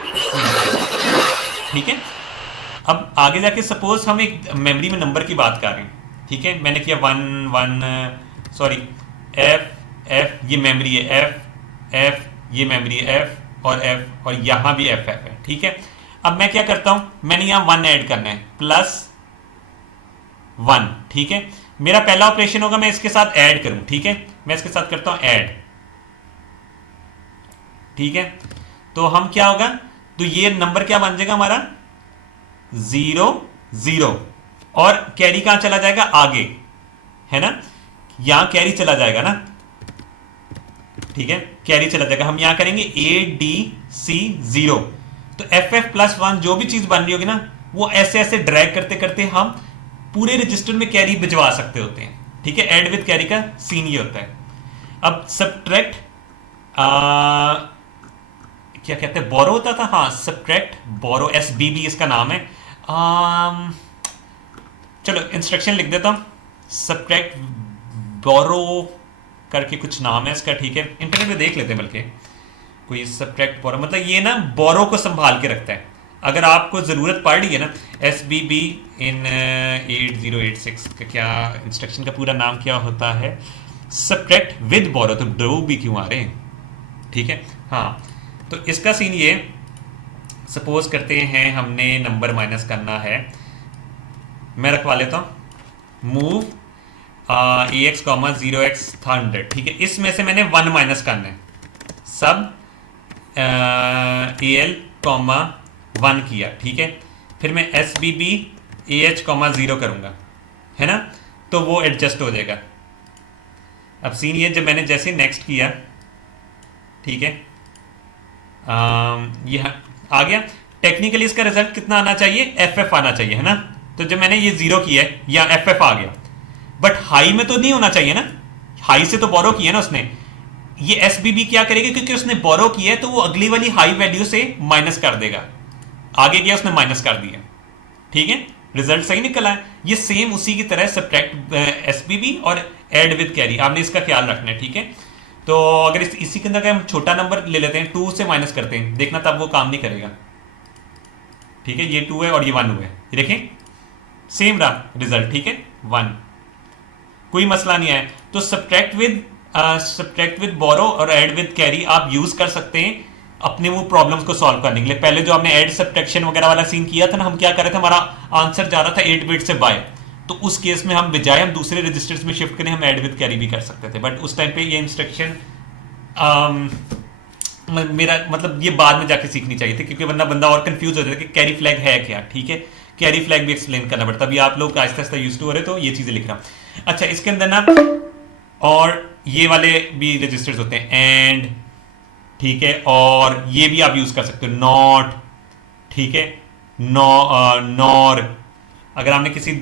ठीक है। अब आगे जाके सपोज हम एक मेमोरी में नंबर की बात कर रहे हैं, ठीक है। मैंने किया 1 1, सॉरी F ये मेमोरी है, F ये मेमोरी है, F और यहाँ भी FF है, ठीक है। अब मैं क्या करता हूं, मैंने यहां 1 ऐड करना है, +1, ठीक है। मेरा पहला ऑपरेशन होगा मैं इसके साथ ऐड करूं, ठीक है, मैं इसके साथ करता हूं ऐड, ठीक है। तो हम क्या होगा, तो ये नंबर क्या बन जाएगा हमारा 0 0, और कैरी कहां चला जाएगा, आगे, है ना, यहां कैरी चला जाएगा ना, ठीक है, कैरी चला जाएगा। हम यहां करेंगे ADC0, तो FF+1 जो भी चीज बन रही होगी ना, वो ऐसे ऐसे ड्रैग करते करते हम पूरे रजिस्टर में कैरी भिजवा सकते होते हैं, ठीक है। ऐड विद कैरी का सीन ये होता है। अब सब्ट्रैक्ट क्या कहते हैं, बोरो होता था, हाँ, सब्ट्रैक्ट बोरो, SBB इसका नाम है। चलो इंस्ट्रक्शन लिख देता हूं, सब्ट्रैक्ट बोरो करके कुछ नाम है इसका, ठीक है, इंटरनेट पे देख लेते हैं, बल्कि कोई सब्ट्रैक्ट बोरो, मतलब ये ना बोरो को संभाल के रखता है। अगर आपको ज़रूरत पड़ रही है ना, SBB इन 8086 का क्या इंस्ट्रक्शन का पूरा नाम क्या होता है, सब्ट्रैक्ट विद बोरो, तो डो भी क्यों आ रहे हैं, ठीक है। हाँ, तो इसका सीन ये, सपोज करते हैं हमने नंबर माइनस करना है, मैं रखवा लेता हूँ मूव AX, 0x 100, ठीक है। इसमें से मैंने 1 माइनस करना है, सब AL, 1 किया, ठीक है। फिर मैं SBB AH, 0 करूंगा, है ना, तो वो एडजस्ट हो जाएगा। अब सीन ये, जब मैंने जैसे नेक्स्ट किया, ठीक है, ये आ गया। टेक्निकली इसका रिजल्ट कितना आना चाहिए, FF आना चाहिए, है ना। तो जब मैंने ये 0 किया है, या FF आ गया, बट हाई में तो नहीं होना चाहिए ना, हाई से तो बोरो किया ना उसने। ये SBB क्या करेगा, क्योंकि उसने बोरो किया है तो वो अगली वाली हाई वैल्यू से माइनस कर देगा, आगे गया उसने माइनस कर दिया, ठीक है, रिजल्ट सही निकला है। ये सेम उसी की तरह सब्ट्रैक्ट SBB और ऐड विद कैरी, आपने इसका ख्याल रखना है, ठीक है। तो अगर इसी के अंदर हम छोटा नंबर ले लेते हैं, 2 से माइनस करते हैं, देखना तब वो काम नहीं करेगा, ठीक है। ये 2 है और ये 1 हुआ है, ये देखें सेम रहा रिजल्ट, ठीक है, 1, कोई मसला नहीं है। तो सब्ट्रैक्ट विद बोरो और ऐड विद कैरी आप यूज कर सकते हैं अपने वो प्रॉब्लम्स को सॉल्व करने के लिए। पहले जो आपने ऐड सब्ट्रैक्शन वगैरह वाला सीन किया था ना, हम क्या कर रहे थे, हमारा आंसर जा रहा था 8 बिट से बाय, तो उस केस में हम बजाय हम दूसरे रजिस्टर्स में शिफ्ट करें, हम ऐड विद कैरी भी कर सकते थे। बट उस टाइम पे ये इंस्ट्रक्शन मेरा मतलब ये बाद में जाके सीखनी चाहिए थी, क्योंकि वरना बंदा और कंफ्यूज हो जाता है कि कैरी फ्लैग है क्या, ठीक है। कैरी फ्लैग भी एक्सप्लेन करना पड़ता, अभी आप लोग आहिस्ता आहिस्ता यूज टू हो रहे, तो ये चीजें लिख रहा हूँ। अच्छा, इसके अंदर ना और ये वाले भी रजिस्टर्स होते हैं, एंड, ठीक है, और ये भी आप यूज कर सकते हो, नॉट, ठीक है, नॉर। अगर आपने किसी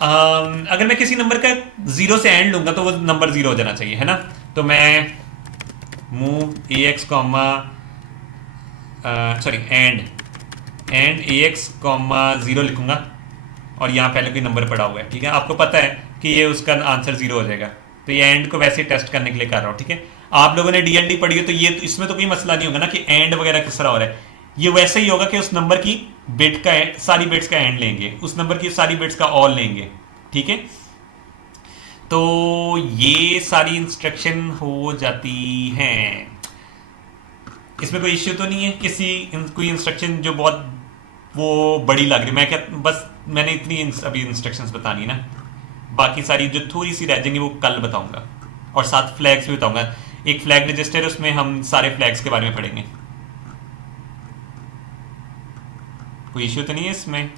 अगर मैं किसी नंबर का 0 से एंड लूंगा तो वो नंबर 0 हो जाना चाहिए, है ना। तो मैं मूव AX, एंड AX, 0 लिखूंगा, और यहाँ पहले कोई नंबर पड़ा हुआ है, ठीक है, आपको पता है कि ये उसका आंसर 0 हो जाएगा, तो ये एंड को वैसे टेस्ट करने के लिए कर रहा हूँ, ठीक है। आप लोगों ने DND पढ़ी है, तो ये तो इसमें तो कोई मसला नहीं होगा ना कि एंड वगैरह किस तरह हो रहा है। ये वैसे ही होगा कि उस नंबर की बिट का सारी बिट्स का एंड लेंगे, उस नंबर की सारी बिट्स का ऑल लेंगे, ठीक है। तो ये सारी इंस्ट्रक्शन हो जाती हैं, इसमें कोई इश्यू तो नहीं है, कोई इंस्ट्रक्शन जो बहुत वो बड़ी लग रही, मैं क्या, बस मैंने इतनी अभी इंस्ट्रक्शंस बतानी ना, बाकी सारी जो थोड़ी सी रह जाएंगी वो कल बताऊंगा, और साथ फ्लैग्स भी बताऊंगा। एक फ्लैग रजिस्टर है, उसमें हम सारे फ्लैग्स के बारे में पढ़ेंगे, कोई इश्यू तो नहीं है इसमें।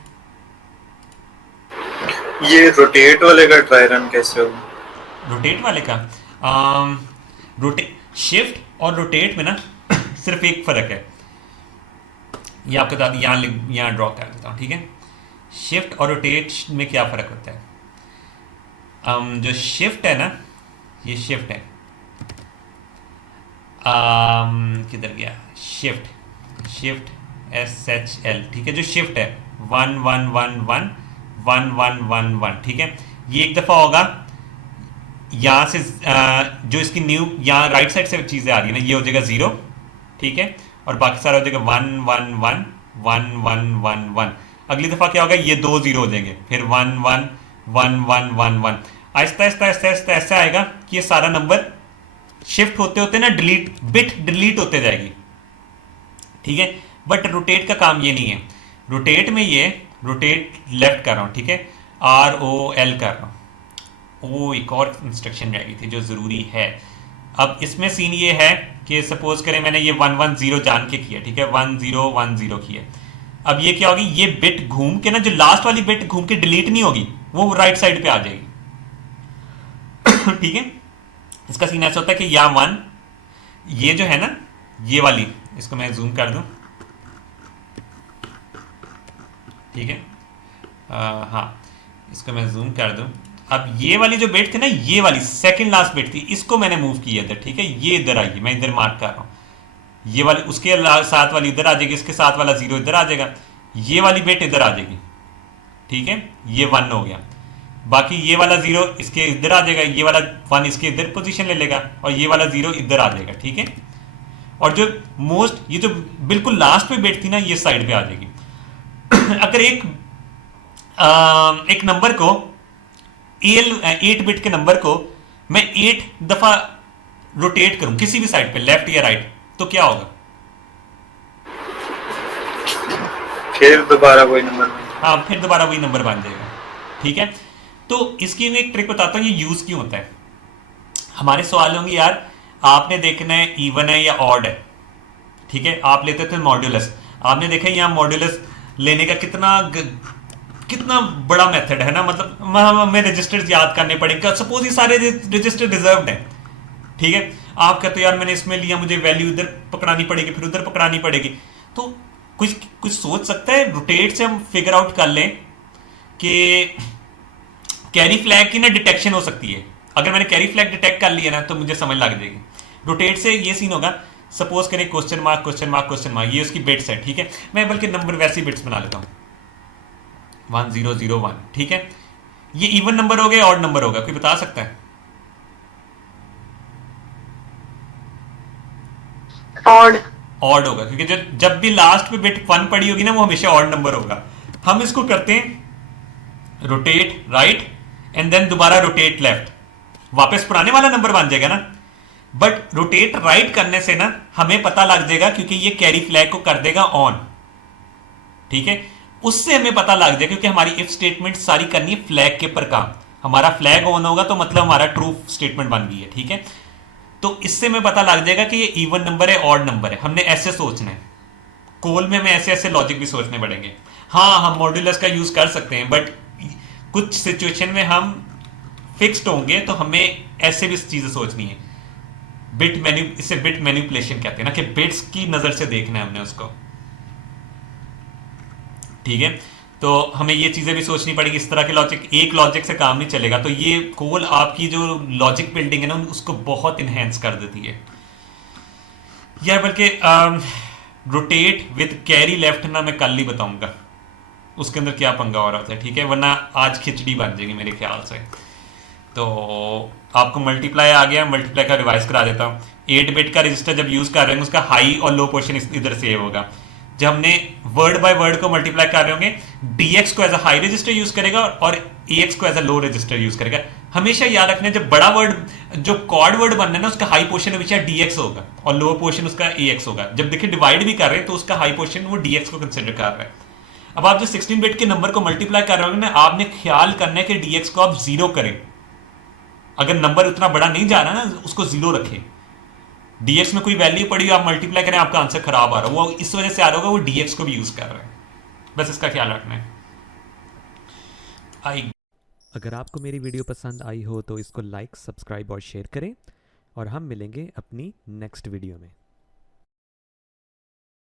ये रोटेट वाले का ट्राई रन कैसे होगा? रोटेट वाले का शिफ्ट और रोटेट में ना सिर्फ एक फर्क है, ये आपके साथ यहाँ ड्रॉ कर देता हूँ, ठीक है। शिफ्ट और रोटेट में क्या फ़र्क होता है, जो शिफ्ट है ना, ये शिफ्ट है, किधर गया, शिफ्ट SHL, ठीक है। जो शिफ्ट है 1 1 1 1 1 1 1 1, ठीक है, ये एक दफ़ा होगा यहाँ से, जो इसकी न्यू यहाँ राइट साइड से चीज़ें आ रही है ना, ये हो जाएगा 0, ठीक है, और बाकी सारा हो जाएगा 1 1 1 1 1 1 1। अगली दफ़ा क्या होगा, ये 2 0 हो जाएंगे, फिर 1 1 1 1 1 1, आहिस्ता आहिस्ता आहिस्ता आहिस्ता ऐसा आएगा कि ये सारा नंबर शिफ्ट होते होते ना बिट डिलीट होते जाएगी, ठीक है। बट रोटेट का काम ये नहीं है। रोटेट में ये रोटेट लेफ्ट कर रहा हूँ, ठीक है, ROL कर रहा हूँ। वो एक और इंस्ट्रक्शन रह गई थी जो ज़रूरी है। अब इसमें सीन ये है कि सपोज करें मैंने ये 110 जान के किया, ठीक है, 1010 किया। अब ये क्या होगी, ये बिट घूम के ना, जो लास्ट वाली बिट घूम के डिलीट नहीं होगी, वो राइट साइड पे आ जाएगी। ठीक है, इसका सीन ऐसा होता है कि या 1, ये जो है ना, ये वाली, इसको मैं जूम कर दूं, ठीक है, हाँ, इसको मैं जूम कर दूं। अब ये वाली जो बिट थी ना, ये वाली सेकंड लास्ट बिट थी, इसको मैंने मूव किया इधर, ठीक है, ये इधर आई, मैं इधर मार्क कर रहा हूँ। ये वाली उसके साथ वाली इधर आ जाएगी, इसके साथ वाला 0 इधर आ जाएगा, ये वाली बिट इधर आ जाएगी, ठीक है, ये 1 हो गया। बाकी ये वाला 0 इसके इधर आ जाएगा, ये वाला 1 इसके इधर पोजीशन ले लेगा, और ये वाला 0 इधर आ जाएगा, ठीक है। और जो मोस्ट, ये जो बिल्कुल लास्ट पे बिट थी ना, ये साइड पे आ जाएगी। अगर एक नंबर को 8 बिट के नंबर को मैं 8 दफा रोटेट करूं किसी भी साइड पे, लेफ्ट या राइट, तो क्या होगा? फिर दोबारा वही नंबर। हाँ, फिर दोबारा वही नंबर बन जाएगा, ठीक है। तो इसकी मैं एक ट्रिक बताता हूँ, ये यूज क्यों होता है। हमारे सवाल होंगे, यार आपने देखना है इवन है या ऑड है, ठीक है, आप लेते थे मॉड्यूलस, आपने देखा यहाँ मॉड्यूलस लेने का कितना बड़ा मेथड है ना, मतलब हमें रजिस्टर्स याद करने पड़ेंगे। सपोज ये सारे रजिस्टर रिजर्व्ड हैं, ठीक है, आप कहते हो यार मैंने इसमें लिया, मुझे वैल्यू इधर पकड़ानी पड़ेगी, फिर उधर पकड़ानी पड़ेगी। तो कुछ सोच सकता है, रोटेट से हम फिगर आउट कर लें कि कैरी फ्लैग की ना डिटेक्शन हो सकती है। अगर मैंने कैरी फ्लैग डिटेक्ट कर लिया ना, तो मुझे समझ लग जाएगी। रोटेट से ये सीन होगा, सपोज करें question mark question mark question mark, ये उसकी बिट्स है, ठीक है। मैं बल्कि नंबर वैसे बिट्स बना लेता हूँ, 1001, ठीक है। ये इवन नंबर हो गया, ऑड नंबर होगा, कोई बता सकता है? ऑड होगा, क्योंकि जब भी लास्ट पे बिट 1 पड़ी होगी ना, वो हमेशा ऑड नंबर होगा। हम इसको करते हैं रोटेट राइट एंड देन दोबारा रोटेट लेफ्ट, वापस पुराने वाला नंबर बन जाएगा ना। बट रोटेट राइट करने से ना हमें पता लग जाएगा, क्योंकि ये कैरी फ्लैग को कर देगा ऑन, ठीक है। उससे हमें पता लग जाएगा, क्योंकि हमारी इफ स्टेटमेंट सारी करनी है फ्लैग के पर काम। हमारा फ्लैग ऑन होगा तो मतलब हमारा ट्रू स्टेटमेंट बन गई है, ठीक है। तो इससे हमें पता लग जाएगा कि ये इवन नंबर है, ऑड नंबर है। हमने ऐसे सोचना है, कोल में हमें ऐसे ऐसे लॉजिक भी सोचने पड़ेंगे। हाँ, हम मॉड्यूलस का यूज कर सकते हैं, बट कुछ सिचुएशन में हम फिक्स्ड होंगे, तो हमें ऐसे भी चीजें सोचनी है। इसे बिट मैनिपुलेशन कहते हैं ना, कि बिट्स की नजर से देखना है हमने उसको, ठीक है। तो हमें ये चीजें भी सोचनी पड़ेगी। इस तरह के लॉजिक, एक लॉजिक से काम नहीं चलेगा। तो ये कोल आपकी जो लॉजिक बिल्डिंग है ना, उसको बहुत इनहेंस कर देती है यार। बल्कि रोटेट विद कैरी लेफ्ट ना मैं कल ही बताऊंगा उसके अंदर क्या पंगा हो रहा था, ठीक है, वरना आज खिचड़ी बन जाएगी मेरे ख्याल से। तो आपको मल्टीप्लाई आ गया, मल्टीप्लाई का रिवाइज करा देता हूँ। 8 बिट का रजिस्टर जब यूज कर रहे हैं, उसका हाई और लो पोर्शन इधर सेव होगा। जब हमने वर्ड बाय वर्ड को मल्टीप्लाई कर रहे होंगे, dx को as a high register use करेगा और ax को as a low register use करेगा। हमेशा याद रखना, जब बड़ा वर्ड, जो कॉर्ड वर्ड बनना है ना, उसका हाई पोर्शन हमेशा dx होगा और लो पोर्शन उसका ax होगा। जब देखिए डिवाइड भी कर रहे हैं, तो उसका हाई पोर्शन वो dx को कंसिडर कर रहा है। अब आप जो 16 बिट के नंबर को मल्टीप्लाई कर रहे होंगे ना, आपने ख्याल करना है कि dx को आप 0 करें। अगर नंबर उतना बड़ा नहीं जा रहा ना, उसको 0 रखें। dx में कोई वैल्यू पड़ी, आप मल्टीप्लाई करें, आपका आंसर खराब आ रहा है, वो इस वजह से आ रहा होगा, वो dx को भी यूज कर रहा है। बस इसका ख्याल रखना है। अगर आपको मेरी वीडियो पसंद आई हो तो इसको लाइक, सब्सक्राइब और शेयर करें, और हम मिलेंगे अपनी नेक्स्ट वीडियो में।